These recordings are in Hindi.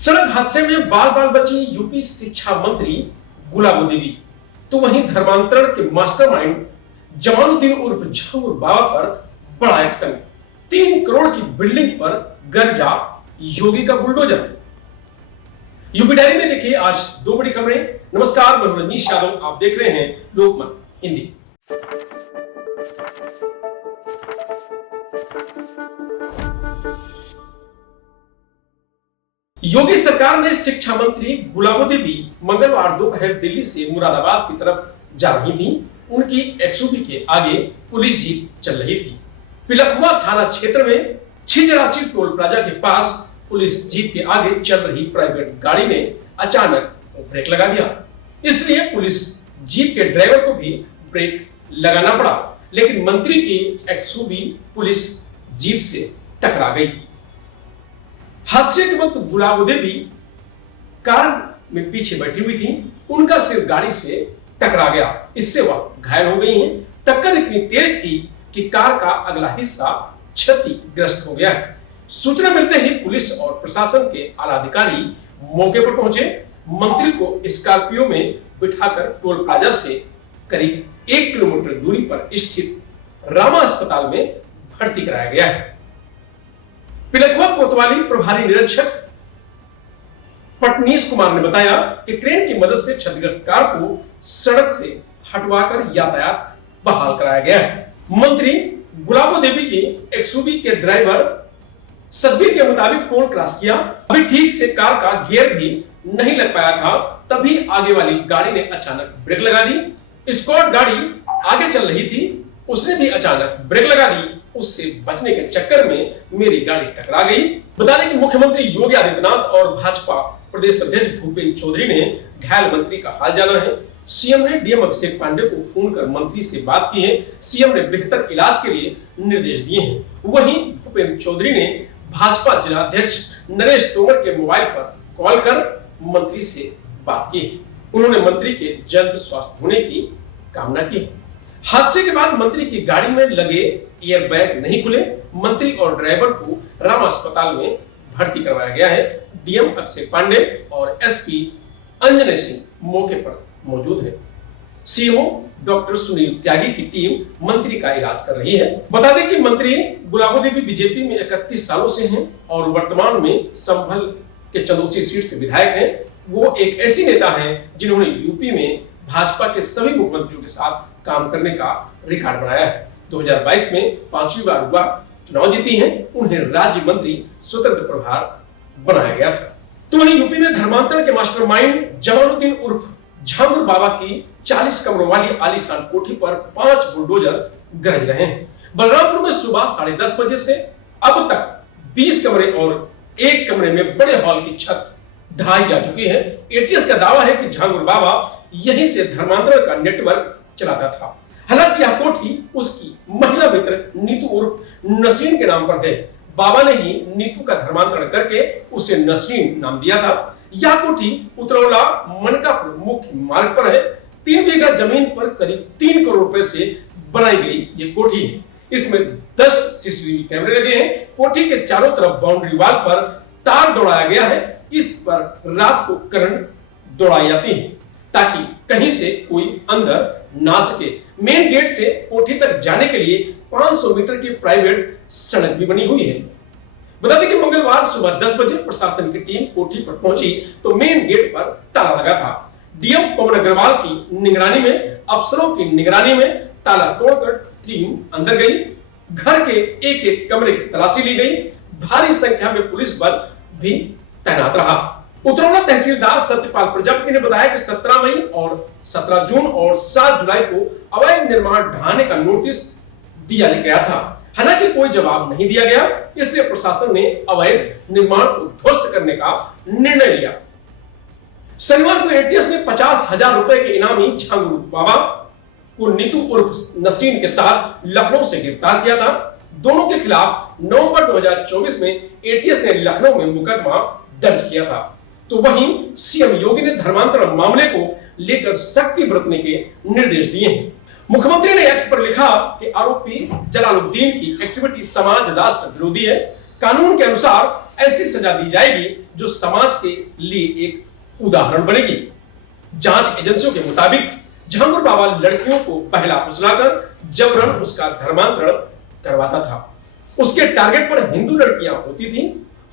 सड़क हादसे में बाल बाल बची यूपी शिक्षा मंत्री गुलाबो देवी। तो वहीं धर्मांतरण के मास्टरमाइंड जमालुद्दीन उर्फ झांगुर बाबा पर बड़ा एक्शन। 3 करोड़ की बिल्डिंग पर गरजा योगी का बुलडोजर। यूपी डायरी में देखिए आज 2 बड़ी खबरें। नमस्कार, मैं हूं रजनीश यादव, आप देख रहे हैं लोकमत हिंदी। योगी सरकार में शिक्षा मंत्री गुलाबो देवी मंगलवार दोपहर दिल्ली से मुरादाबाद की तरफ जा रही थी। उनकी एक्सयूवी के आगे पुलिस जीप चल रही थी। पिलखुआ थाना क्षेत्र में छिंजरासी टोल प्लाजा के पास पुलिस जीप के आगे चल रही प्राइवेट गाड़ी ने अचानक ब्रेक लगा दिया। इसलिए पुलिस जीप के ड्राइवर को भी ब्रेक लगाना पड़ा, लेकिन मंत्री की एक्सयूवी पुलिस जीप से टकरा गई। हादसे के वक्त गुलाबो देवी कार में पीछे बैठी हुई थी। उनका सिर गाड़ी से टकरा गया, इससे वह घायल हो गई हैं। टक्कर इतनी तेज थी कि कार का अगला हिस्सा क्षतिग्रस्त हो गया। सूचना मिलते ही पुलिस और प्रशासन के आला अधिकारी मौके पर पहुंचे। मंत्री को स्कॉर्पियो में बिठाकर टोल प्लाजा से करीब 1 किलोमीटर दूरी पर स्थित रामा अस्पताल में भर्ती कराया गया है। पिलखुआ कोतवाली प्रभारी निरीक्षक पटनीश कुमार ने बताया कि क्रेन की मदद से क्षतिग्रस्त कार को सड़क से हटवाकर यातायात बहाल कराया गया है। मंत्री गुलाबो देवी की एक्सयूवी के ड्राइवर सदबीर के मुताबिक टोल क्रॉस किया। अभी ठीक से कार का गियर भी नहीं लग पाया था, तभी आगे वाली गाड़ी ने अचानक ब्रेक लगा दी। स्कॉट गाड़ी आगे चल रही थी, उसने भी अचानक ब्रेक लगा दी। उससे बचने के चक्कर में मेरी गाड़ी टकरा गई। बता दें कि मुख्यमंत्री योगी आदित्यनाथ और भाजपा प्रदेश अध्यक्ष भूपेंद्र चौधरी ने घायल मंत्री का हाल जाना है। सीएम ने डीएम अभिषेक पांडे को फोन कर मंत्री से बात की है। सीएम ने बेहतर इलाज के लिए निर्देश दिए हैं। वहीं भूपेंद्र चौधरी ने भाजपा जिलाध्यक्ष नरेश तोमर के मोबाइल पर कॉल कर मंत्री से बात की है। उन्होंने मंत्री के जल्द स्वस्थ होने की कामना की है। हादसे के बाद मंत्री की गाड़ी में लगे एयरबैग नहीं खुले। मंत्री और ड्राइवर को रामा अस्पताल में भर्ती करवाया गया है। डीएम अभिषेक पांडे और एसपी अंजने सिंह मौके पर मौजूद है। सीएमओ डॉक्टर सुनील त्यागी की टीम मंत्री का इलाज कर रही है। बता दें कि मंत्री गुलाबो देवी बीजेपी में 31 सालों से हैं और वर्तमान में संभल के चंदौसी सीट से विधायक हैं। वो एक ऐसी नेता हैं जिन्होंने यूपी में भाजपा के सभी मुख्यमंत्रियों के साथ काम करने का रिकॉर्ड बनाया है। 2022 में 5वीं बार हुआ चुनाव जीती हैं। उन्हें राज्य मंत्री स्वतंत्र प्रभार बनाया गया था। तो वहीं यूपी में धर्मांतरण के मास्टरमाइंड जमालुद्दीन उर्फ झांगुर बाबा की 40 कमरों वाली आलीशान कोठी पर 5 बुलडोजर गरज रहे हैं। बलरामपुर में सुबह 10:30 बजे से अब तक 20 कमरे और 1 कमरे में बड़े हॉल की छत ढाई जा चुकी है। एटीएस का दावा है कि झांगुर बाबा यहीं से धर्मांतरण का नेटवर्क चलाता था। हालांकि यह कोठी उसकी महिला मित्र नीतू उर्फ नसरीन के नाम पर है। बाबा ने ही नीतू का धर्मांतरण करके उसे नसरीन नाम दिया था। यह कोठी उतरौला मनकापुर मुख्य मार्ग पर है। 3 बीघा जमीन पर करीब 3 करोड़ रुपए से बनाई गई ये कोठी है। इसमें 10 सीसीटीवी कैमरे लगे हैं। कोठी के चारों तरफ बाउंड्री वाल पर तार दौड़ाया गया है। इस पर रात को करंट दौड़ाई जाती है ताकि कहीं से कोई अंदर ना सके। मेन गेट से कोठी तक जाने के लिए 500 मीटर की प्राइवेट सड़क भी बनी हुई है। बता दें कि मंगलवार सुबह 10 बजे प्रशासन की टीम कोठी पर पहुंची तो मेन गेट पर ताला लगा था। डीएम पवन अग्रवाल की निगरानी में, अफसरों की निगरानी में ताला तोड़कर टीम अंदर गई। घर के एक-एक कमरे की तलाशी ली गई। भारी संख्या में पुलिस बल भी तैनात रहा। उतरौला तहसीलदार सत्यपाल प्रजापति ने बताया कि 17 मई और 17 जून और 7 जुलाई को अवैध निर्माण ढहाने का नोटिस दिया गया था। हालांकि कोई जवाब नहीं दिया गया, इसलिए प्रशासन ने अवैध निर्माण को ध्वस्त करने का निर्णय लिया। शनिवार को एटीएस ने 50,000 रुपए के इनामी झांगुर बाबा को नीतू उर्फ नसरीन के साथ लखनऊ से गिरफ्तार किया था। दोनों के खिलाफ नवंबर 2024 में एटीएस ने लखनऊ में मुकदमा दर्ज किया था। तो वहीं सीएम योगी ने धर्मांतरण मामले को लेकर सख्ती बरतने के निर्देश दिए हैं। मुख्यमंत्री ने एक्स पर लिखा कि आरोपी जलालुद्दीन की एक्टिविटी समाज राष्ट्र विरोधी है। कानून के अनुसार ऐसी सजा दी जाएगी जो समाज के लिए एक उदाहरण बनेगी। जांच एजेंसियों के मुताबिक झांगुर बाबा लड़कियों को पहला फुसलाकर जबरन उसका धर्मांतरण करवाता था। उसके टारगेट पर हिंदू लड़कियां होती थी।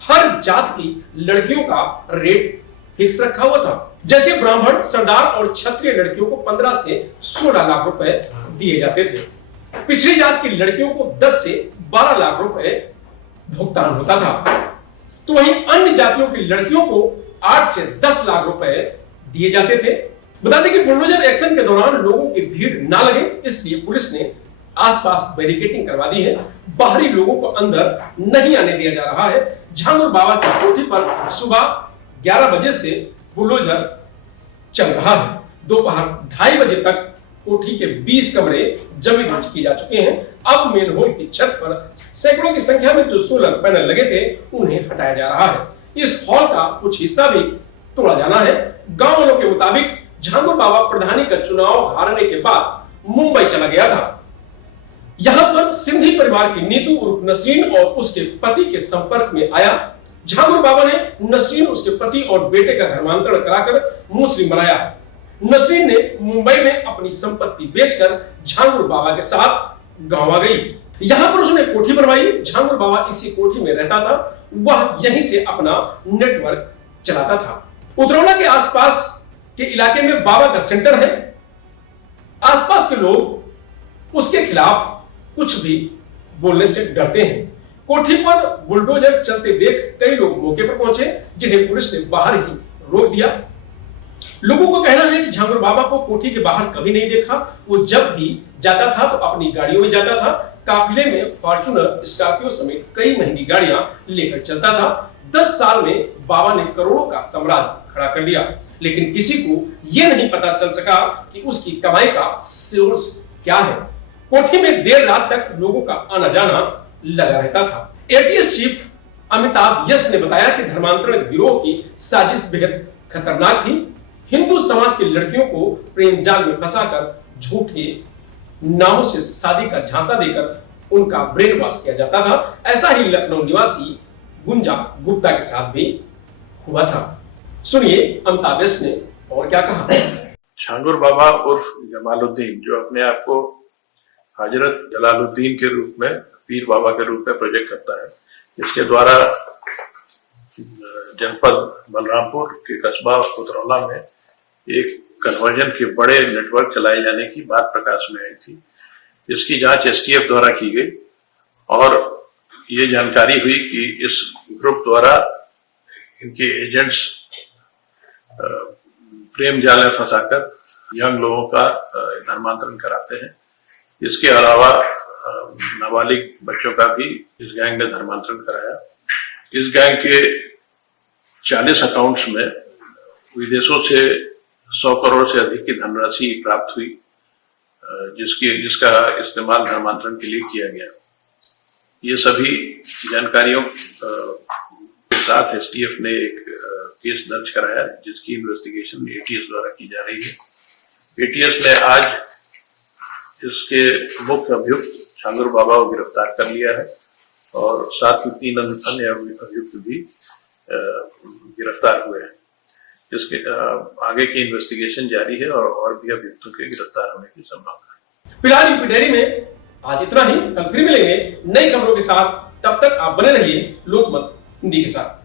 हर जात की लड़कियों का रेट फिक्स रखा हुआ था। जैसे ब्राह्मण, सरदार और क्षत्रिय लड़कियों को 15 से 16 लाख रुपए दिए जाते थे। पिछड़ी जात की लड़कियों को 10 से 12 लाख रुपए भुगतान होता था। तो वहीं अन्य जातियों की लड़कियों को 8 से 10 लाख रुपए दिए जाते थे। बता दें कि बुलडोजर एक्शन के दौरान लोगों की भीड़ ना लगे, इसलिए पुलिस ने आसपास बैरिकेडिंग करवा दी है। बाहरी लोगों को अंदर नहीं आने दिया जा रहा है। झांगुर बाबा की कोठी पर सुबह 11 बजे से बुलडोजर चल रहा है। दोपहर 2:30 बजे तक कोठी के 20 कमरे जमींदोज किए जा चुके हैं। अब मेन हॉल की छत पर सैकड़ों की संख्या में जो सोलर पैनल लगे थे उन्हें हटाया जा रहा है। इस हॉल का कुछ हिस्सा भी तोड़ा जाना है। गांव वालों के मुताबिक झांगुर बाबा प्रधानी का चुनाव हारने के बाद मुंबई चला गया था। यहां पर सिंधी परिवार की नीतू उर्फ नसरीन और उसके पति के संपर्क में आया। झांगुर बाबा ने नसरीन, उसके पति और बेटे का धर्मांतरण कराकर मुस्लिम बनाया। नसरीन ने मुंबई में अपनी संपत्ति बेचकर झांगुर बाबा के साथ गांव आ गई। यहां पर उसने कोठी बनवाई। झांगुर बाबा इसी कोठी में रहता था। वह यहीं से अपना नेटवर्क चलाता था। उतरौला के आसपास के इलाके में बाबा का सेंटर है। आसपास के लोग उसके खिलाफ कुछ भी बोलने से डरते हैं। कोठी पर बुलडोजर चलते देख कई लोग मौके पर पहुंचे, जिन्हें पुलिस ने बाहर ही रोक दिया। लोगों को कहना है कि झांगुर बाबा को कोठी के बाहर कभी नहीं देखा। वो जब भी जाता था तो अपनी गाड़ियों में जाता था। काफिले में फॉर्च्यूनर, स्कॉर्पियो समेत कई महंगी गाड़ियां लेकर चलता था। 10 साल में बाबा ने करोड़ों का साम्राज्य खड़ा कर लिया, लेकिन किसी को यह नहीं पता चल सका कि उसकी कमाई का सोर्स क्या है। कोठी में देर रात तक लोगों का आना जाना लगा रहता था। एटीएस चीफ अमिताभ यस ने बताया कि धर्मांतरण गिरोह की साजिश बेहद खतरनाक थी। हिंदू समाज की लड़कियों को प्रेम जाल में फंसाकर झूठे नामों से शादी का झांसा देकर उनका ब्रेन वॉश किया जाता था। ऐसा ही लखनऊ निवासी गुंजा गुप्ता के साथ भी हुआ था। सुनिए अमिताभ यस ने और क्या कहा। झांगुर बाबा उर्फ जमालुद्दीन, जो अपने आप को हजरत जलालुद्दीन के रूप में, पीर बाबा के रूप में प्रोजेक्ट करता है, इसके द्वारा जनपद बलरामपुर के कस्बा उतरौला में एक कन्वर्जन के बड़े नेटवर्क चलाए जाने की बात प्रकाश में आई थी। इसकी जांच एसटीएफ द्वारा की गई और ये जानकारी हुई कि इस ग्रुप द्वारा इनके एजेंट्स प्रेम जाल में फंसाकर यंग लोगों का धर्मांतरण कराते हैं। इसके अलावा नाबालिग बच्चों का भी इस गैंग ने धर्मांतरण कराया। इस गैंग के 40 अकाउंट्स में विदेशों से 100 करोड़ से अधिक की धनराशि प्राप्त हुई, जिसका इस्तेमाल धर्मांतरण के लिए किया गया। ये सभी जानकारियों के साथ एसटीएफ ने एक केस दर्ज कराया, जिसकी इन्वेस्टिगेशन एटीएस द्वारा की जा रही है। एटीएस ने आज इसके मुख्य अभियुक्त झांगुर बाबा को गिरफ्तार कर लिया है और साथ ही 3 अन्य अभियुक्त भी गिरफ्तार हुए हैं। इसके आगे की इन्वेस्टिगेशन जारी है और भी अभियुक्तों के गिरफ्तार होने की संभावना है। फिलहाल यूपी डायरी में आज इतना ही। कल फिर मिलेंगे नई खबरों के साथ। तब तक आप बने रहिए लोकमत हिंदी के साथ।